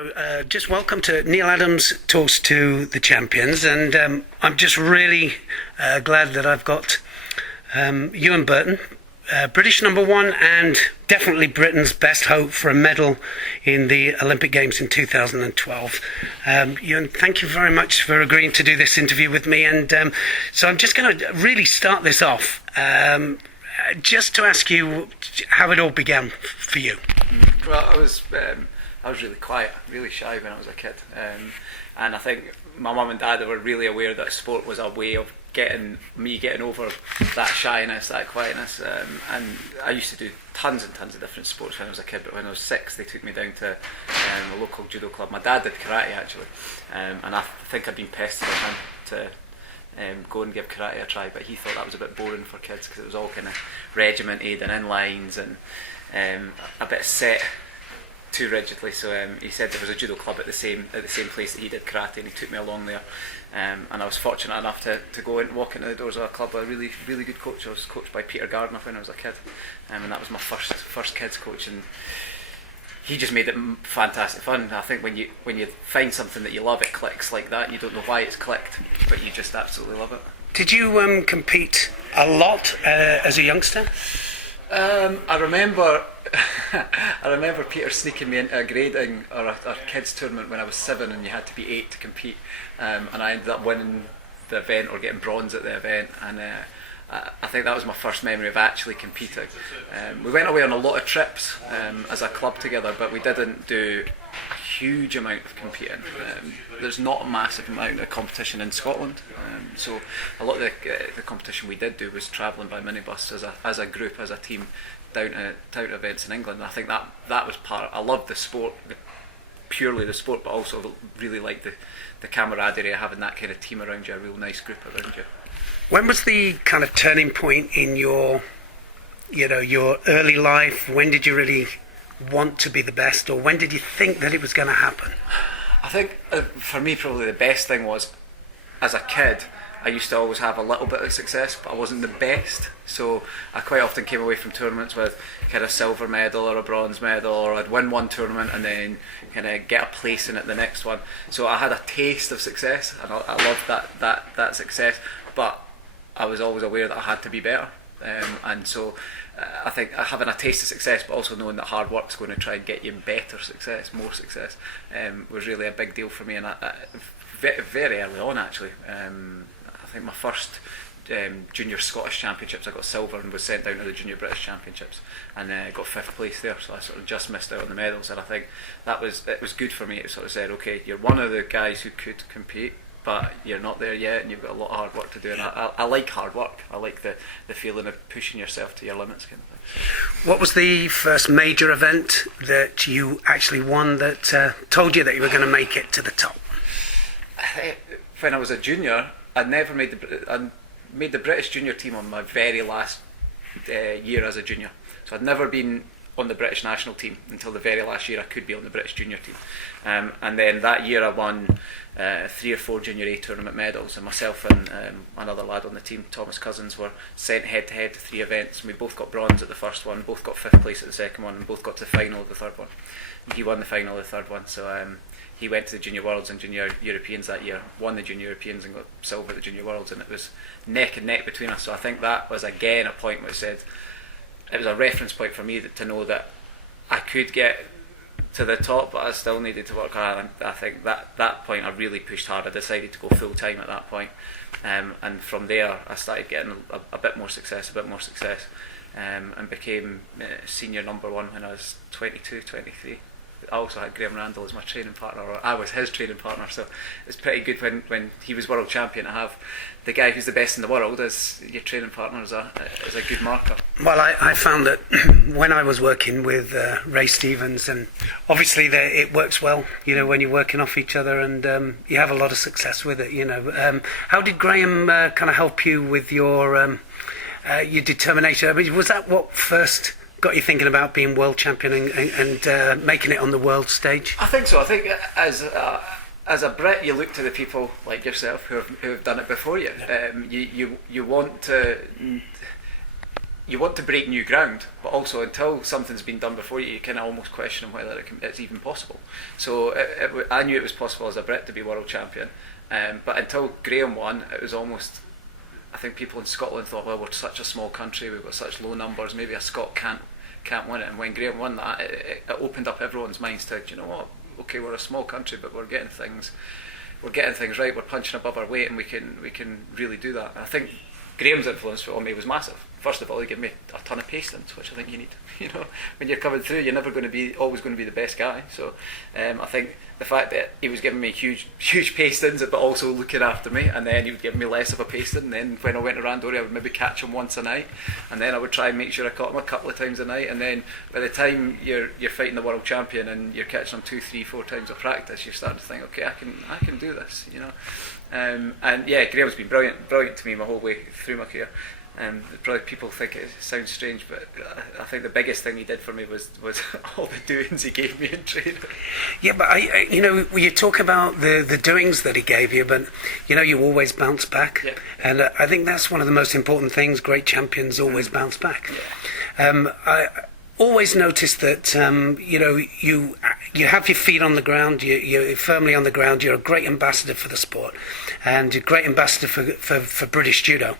So, just welcome to Neil Adams' Toast to the Champions, and I'm just really glad that I've got Euan Burton, British #1 and definitely Britain's best hope for a medal in the Olympic Games in 2012. Euan, thank you very much for agreeing to do this interview with me, and so I'm just going to really start this off just to ask you how it all began for you. Well, I was really quiet, really shy when I was a kid, and I think my mum and dad were really aware that sport was a way of getting over that shyness, that quietness, and I used to do tons and tons of different sports when I was a kid, but when I was 6 they took me down to a local judo club. My dad did karate actually, and I think I'd been pestered by him to go and give karate a try, but he thought that was a bit boring for kids because it was all kind of regimented and in lines and a bit set too rigidly, so he said there was a judo club at the same place that he did karate, and he took me along there, and I was fortunate enough to go and walk into the doors of a club with a really, really good coach. I was coached by Peter Gardner when I was a kid, and that was my first kids coach, and he just made it fantastic fun. I think when you find something that you love, it clicks like that. You don't know why it's clicked, but you just absolutely love it. Did you compete a lot as a youngster? I remember Peter sneaking me into a grading or a kids tournament when I was 7, and you had to be 8 to compete, and I ended up winning the event or getting bronze at the event, and I think that was my first memory of actually competing. We went away on a lot of trips as a club together, but we didn't do a huge amount of competing. There's not a massive amount of competition in Scotland, so a lot of the competition we did do was travelling by minibus as a group, as a team, down to events in England. And I think that was part. I loved the sport, purely the sport, but also really liked the camaraderie of having that kind of team around you, a real nice group around you. When was the kind of turning point in your early life? When did you really want to be the best, or when did you think that it was going to happen? I think for me probably the best thing was, as a kid, I used to always have a little bit of success, but I wasn't the best, so I quite often came away from tournaments with kind of a silver medal or a bronze medal, or I'd win one tournament and then kind of get a place in it the next one. So I had a taste of success, and I loved that success, but I was always aware that I had to be better, and so I think having a taste of success, but also knowing that hard work's going to try and get you better success, more success, was really a big deal for me. And very early on actually, I think my first junior Scottish Championships I got silver and was sent down to the junior British Championships, and got 5th place there, so I sort of just missed out on the medals, and I think it was good for me. It sort of said, okay, you're one of the guys who could compete, but you're not there yet, and you've got a lot of hard work to do, and I like hard work. I like the feeling of pushing yourself to your limits kind of thing. What was the first major event that you actually won that told you that you were going to make it to the top? When I was a junior, I made the British junior team on my very last year as a junior, so I'd never been on the British national team until the very last year I could be on the British junior team, and then that year I won 3 or 4 junior A tournament medals, and myself and another lad on the team, Thomas Cousins, were sent head to head to 3 events, and we both got bronze at the first one, both got 5th place at the second one, and both got to the final of the third one. He won the final of the third one, so he went to the Junior Worlds and Junior Europeans that year, won the Junior Europeans and got silver at the Junior Worlds, and it was neck and neck between us. So I think that was again a point where it was a reference point for me to know that I could get to the top, but I still needed to work hard. And I think that point I really pushed hard. I decided to go full time at that point, and from there I started getting a bit more success, and became senior #1 when I was 22, 23. I also had Graham Randall as my training partner, or I was his training partner, so it's pretty good when he was world champion to have the guy who's the best in the world as your training partner is a good marker. Well, I found that when I was working with Ray Stevens, and obviously it works well, when you're working off each other, and you have a lot of success with it, How did Graham kind of help you with your determination? I mean, was that what first got you thinking about being world champion and making it on the world stage? I think so. I think as a Brit, you look to the people like yourself who have done it before you. You want to you want to break new ground, but also until something's been done before you, you kind of almost question whether it's even possible. So I knew it was possible as a Brit to be world champion, but until Graham won, it was almost, I think people in Scotland thought, well, we're such a small country, we've got such low numbers, maybe a Scot can't win it. And when Graham won that, it opened up everyone's minds to, you know what, okay, we're a small country, but we're getting things right, we're punching above our weight, and we can really do that. And I think Graham's influence on me was massive. First of all, he gave me a ton of patience, which I think you need. You know, when you're coming through, you're never always going to be the best guy. So I think the fact that he was giving me huge pastings, but also looking after me, and then he would give me less of a pasting. And then when I went to Randori, I would maybe catch him once a night, and then I would try and make sure I caught him a couple of times a night. And then by the time you're fighting the world champion and you're catching him 2, 3, 4 times a practice, you're starting to think, okay, I can do this. You know. And yeah, Graham's been brilliant to me my whole way through my career. Probably people think it sounds strange, but I think the biggest thing he did for me was all the doings he gave me in training. Yeah, but you talk about the doings that he gave you, but you always bounce back, yeah. And I think that's one of the most important things. Great champions always bounce back. Yeah. I always notice that you have your feet on the ground, you're firmly on the ground. You're a great ambassador for the sport, and a great ambassador for British Judo.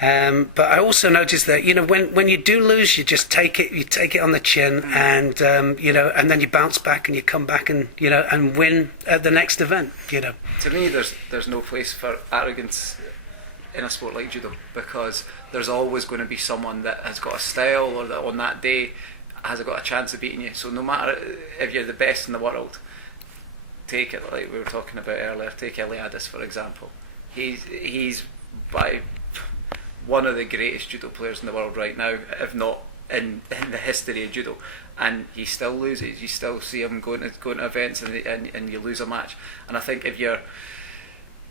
But I also notice that when you do lose, you just take it on the chin, and and then you bounce back and you come back and and win at the next event. To me, there's no place for arrogance in a sport like judo, because there's always going to be someone that has got a style, or that on that day has got a chance of beating you. So no matter if you're the best in the world, take it like we were talking about earlier, take Eliadis for example. He's by one of the greatest judo players in the world right now, if not in the history of judo, and he still loses. You still see him going to events and you lose a match. And I think if you're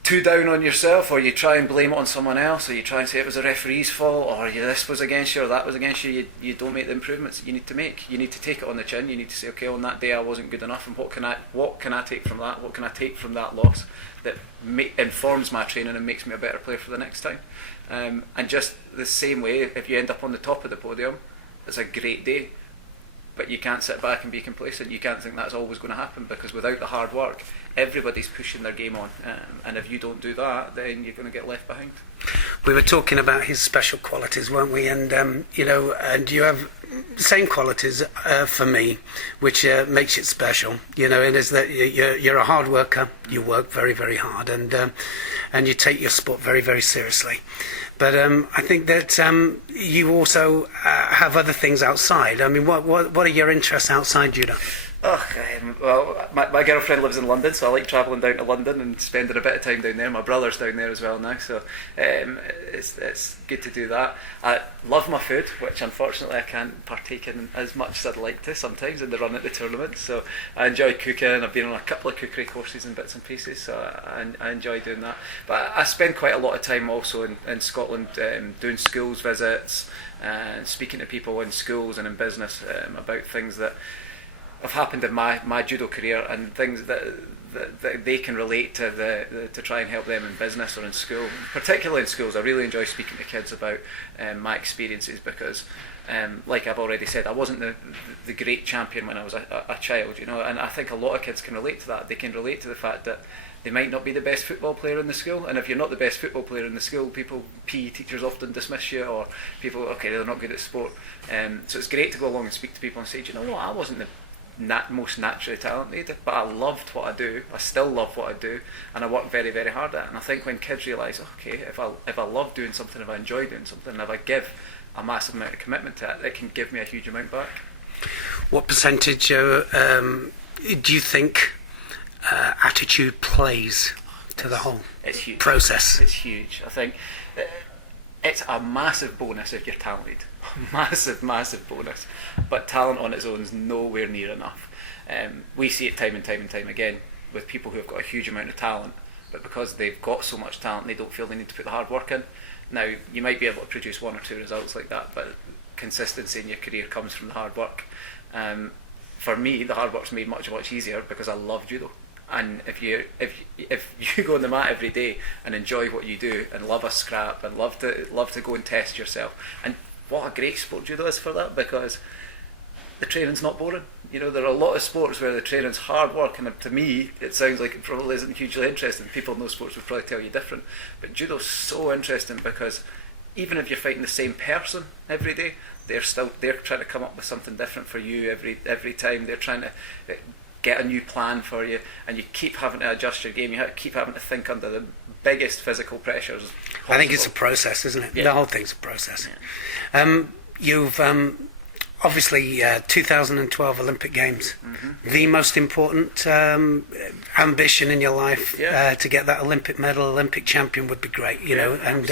too down on yourself, or you try and blame it on someone else, or you try and say it was a referee's fault, or this was against you or that was against you, you don't make the improvements that you need to make. You need to take it on the chin. You need to say, okay, on that day I wasn't good enough, and what can I take from that? What can I take from that loss that informs my training and makes me a better player for the next time? And just the same way, if you end up on the top of the podium, it's a great day, but you can't sit back and be complacent. You can't think that's always going to happen, because without the hard work, everybody's pushing their game on, and if you don't do that, then you're going to get left behind. We were talking about his special qualities, weren't we? And and you have the same qualities for me, which makes it special. It is that you're a hard worker. You work very, very hard, and you take your sport very, very seriously. But I think that you also have other things outside. I mean, what are your interests outside judo? Well, my girlfriend lives in London, so I like travelling down to London and spending a bit of time down there. My brother's down there as well now, so it's good to do that. I love my food, which unfortunately I can't partake in as much as I'd like to sometimes in the run at the tournament. So I enjoy cooking. I've been on a couple of cookery courses and bits and pieces, so I enjoy doing that. But I spend quite a lot of time also in Scotland doing schools visits and speaking to people in schools and in business about things that have happened in my judo career, and things that they can relate to to try and help them in business or in school. Particularly in schools, I really enjoy speaking to kids about my experiences, because like I've already said, I wasn't the great champion when I was a child, and I think a lot of kids can relate to that. They can relate to the fact that they might not be the best football player in the school, and if you're not the best football player in the school, PE teachers often dismiss you, or people, okay, they're not good at sport. So it's great to go along and speak to people and say, I wasn't the most naturally talented, but I loved what I do. I still love what I do, and I work very, very hard at it. And I think when kids realise, okay, if I love doing something, if I enjoy doing something, and if I give a massive amount of commitment to it, it can give me a huge amount back. What percentage do you think attitude plays to the whole process? It's huge. I think it's a massive bonus if you're talented. Massive bonus, but talent on its own is nowhere near enough. We see it time and time again with people who have got a huge amount of talent, but because they've got so much talent, they don't feel they need to put the hard work in. Now, you might be able to produce 1 or 2 results like that, but consistency in your career comes from the hard work. For me, the hard work's made much easier because I love judo. And if you go on the mat every day and enjoy what you do and love a scrap and love to go and test yourself, and what a great sport judo is for that, because the training's not boring. You know, there are a lot of sports where the training's hard work, and to me, it sounds like it probably isn't hugely interesting. People in those sports would probably tell you different. But judo's so interesting because even if you're fighting the same person every day, they're trying to come up with something different for you every time. They're trying to get a new plan for you, and you keep having to adjust your game. You keep having to think under the biggest physical pressures possible. I think it's a process, isn't it? Yeah. The whole thing's a process. Yeah. You've obviously 2012 Olympic Games, the most important ambition in your life. Yeah. To get that Olympic medal, Olympic champion would be great, you know. And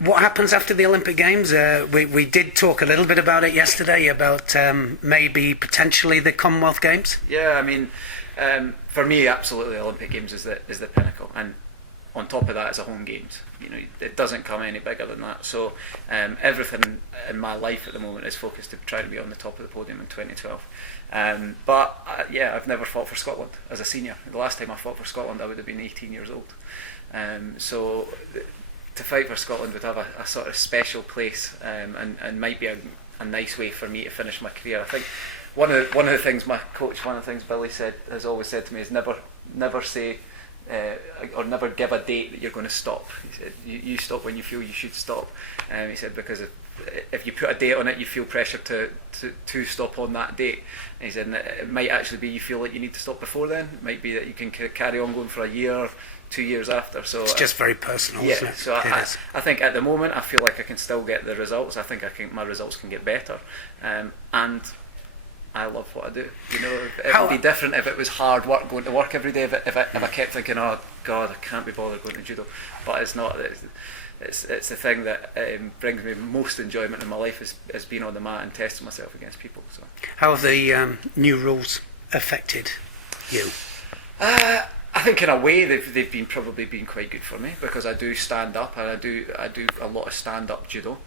what happens after the Olympic Games? We did talk a little bit about it yesterday, about maybe potentially the Commonwealth Games. Yeah, I mean, for me, absolutely, the Olympic Games is the pinnacle, and on top of that, it's a home games. You know, it doesn't come any bigger than that. So everything in my life at the moment is focused to try to be on the top of the podium in 2012. Yeah, I've never fought for Scotland as a senior. The last time I fought for Scotland, I would have been 18 years old. So to fight for Scotland would have a sort of special place, and might be a nice way for me to finish my career. I think one of the things my coach, one of the things Billy has always said to me is never say or never give a date that you're going to stop. He said you stop when you feel you should stop. He said because if you put a date on it, you feel pressure to stop on that date. And he said it might actually be you feel like you need to stop before then. It might be that you can carry on going for a year, 2 years after. So it's just very personal, yeah, isn't it? So I think at the moment I feel like I can still get the results. I think my results can get better, and I love what I do. You know, it would be different if it was hard work going to work every day. If I kept thinking, oh God, I can't be bothered going to judo. But it's not. It's the thing that brings me most enjoyment in my life is being on the mat and testing myself against people. So how have the new rules affected you? I think in a way they've probably been quite good for me, because I do stand up, and I do a lot of stand up judo.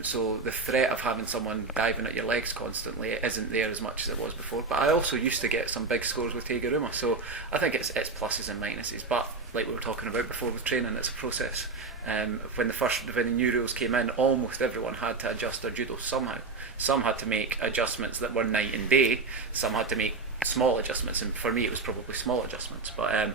So the threat of having someone diving at your legs constantly isn't there as much as it was before. But I also used to get some big scores with Teguruma, so I think it's pluses and minuses. But like we were talking about before with training, it's a process. When the new rules came in, almost everyone had to adjust their judo somehow. Some had to make adjustments that were night and day. Some had to make small adjustments, and for me it was probably small adjustments. But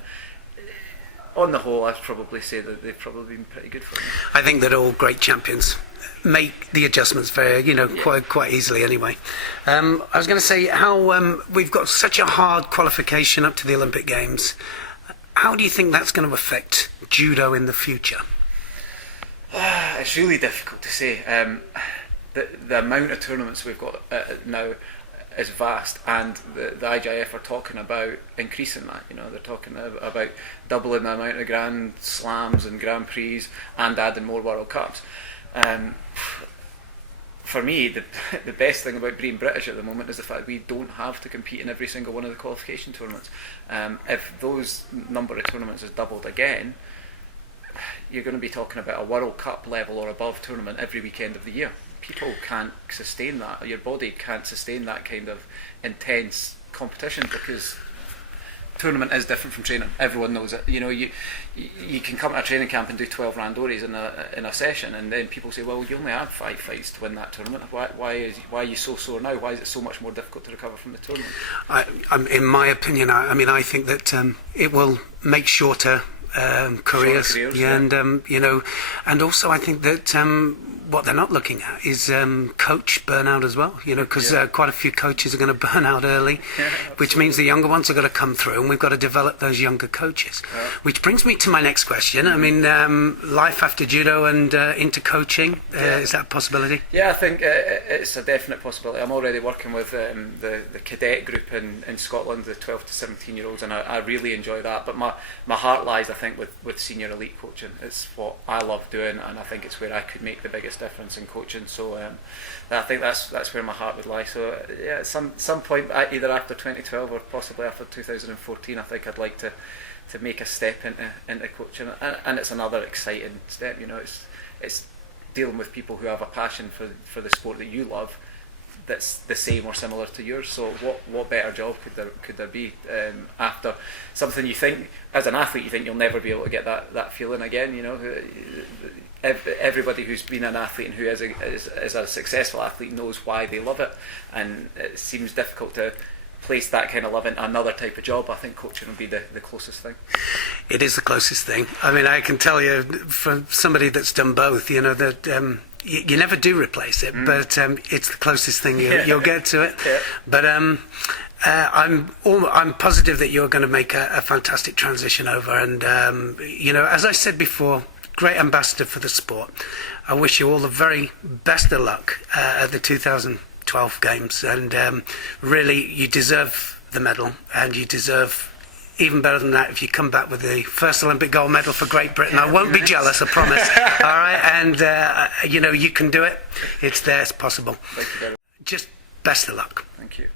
on the whole, I'd probably say that they've probably been pretty good for me. I think that all great champions make the adjustments quite easily anyway. I was going to say how we've got such a hard qualification up to the Olympic Games. How do you think that's going to affect judo in the future? It's really difficult to say. The amount of tournaments we've got now is vast, and the IJF are talking about increasing that. You know, they're talking about doubling the amount of Grand Slams and Grand Prix and adding more World Cups. For me, the best thing about being British at the moment is the fact we don't have to compete in every single one of the qualification tournaments. If those number of tournaments is doubled again, you're going to be talking about a World Cup level or above tournament every weekend of the year. People can't sustain that. Your body can't sustain that kind of intense competition, because tournament is different from training. Everyone knows it. You know, you can come to a training camp and do 12 randoris in a session, and then people say, well, you only had 5 fights to win that tournament. Why are you so sore now? Why is it so much more difficult to recover from the tournament? In my opinion, I think that it will make shorter careers, yeah. And and also I think that what they're not looking at is coach burnout as well, because quite a few coaches are going to burn out early, which means the younger ones are going to come through, and we've got to develop those younger coaches. Which brings me to my next question. I mean, life after judo and into coaching, is that a possibility? Yeah, I think it's a definite possibility. I'm already working with the cadet group in Scotland, the 12 to 17 year olds, and I really enjoy that. But my heart lies, I think, with senior elite coaching. It's what I love doing, and I think it's where I could make the biggest difference in coaching. So I think that's where my heart would lie. So yeah, at some point, either after 2012 or possibly after 2014, I think I'd like to make a step into coaching, and it's another exciting step. It's dealing with people who have a passion for the sport that you love, that's the same or similar to yours. So what better job could there be after something you think as an athlete you think you'll never be able to get that feeling again? everybody who's been an athlete and who is a successful athlete knows why they love it, and it seems difficult to place that kind of love into another type of job. I think coaching would be the closest thing. It is the closest thing. I mean, I can tell you from somebody that's done both, that you never do replace it, but it's the closest thing you'll get to it. Yeah. But I'm positive that you're going to make a fantastic transition over, and as I said before, great ambassador for the sport. I wish you all the very best of luck at the 2012 games, and really you deserve the medal, and you deserve even better than that if you come back with the first Olympic gold medal for Great Britain. I won't be jealous, I promise. All right, and you can do it. It's there, it's possible. Thank you very much. Just best of luck. Thank you.